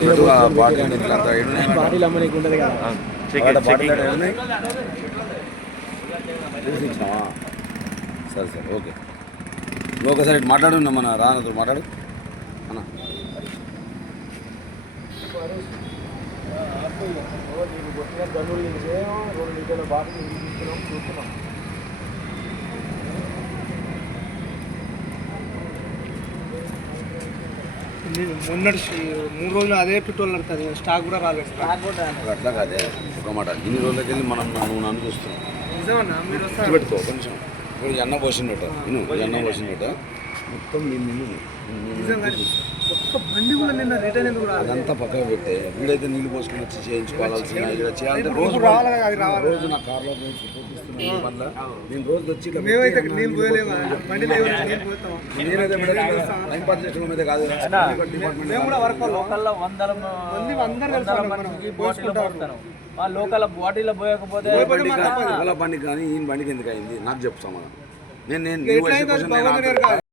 Bottle అమ్మనికి ఉండదు కదా. సరే సరే ఓకే. నువ్వు ఒకసారి మాట్లాడు, మన రానతో మాట్లాడు అన్న. మొన్నటి 3 రోజులు అదే పెట్రోల్ నడుతుంది, స్టాక్ కూడా రాలేదు. అట్లా కాదే ఒక మాట, ఇన్ని రోజులకి వెళ్ళి నువ్వు నన్ను చూస్తున్నావు. నిజమన్నా మీరు పెట్టుకో కొంచెం. ఇప్పుడు ఎన్న పోసిండట, ఎన్న పోసిండట మొత్తం ఒక్క బండి కూడా నిన్న రిటర్న్ ఎందుకు రాలేదు? అదంతా పక్కన పెట్టే, వీడైతే నీళ్ళు పోసుకుని వచ్చి చేయించుకోవాల్సిన చేయాలంటే రోజు నా కార్లో చూపిస్తున్నాను వల్ల నేను రోజు వచ్చి నేనైతే టైం పాస్ చేసుకోవడం అయితే కాదు. లోకల్ బాటిల్లో పోయకపోతే బండికి కానీ ఈయన బండికి ఎందుకు అయింది నాకు చెప్పు సమాధానం. నేను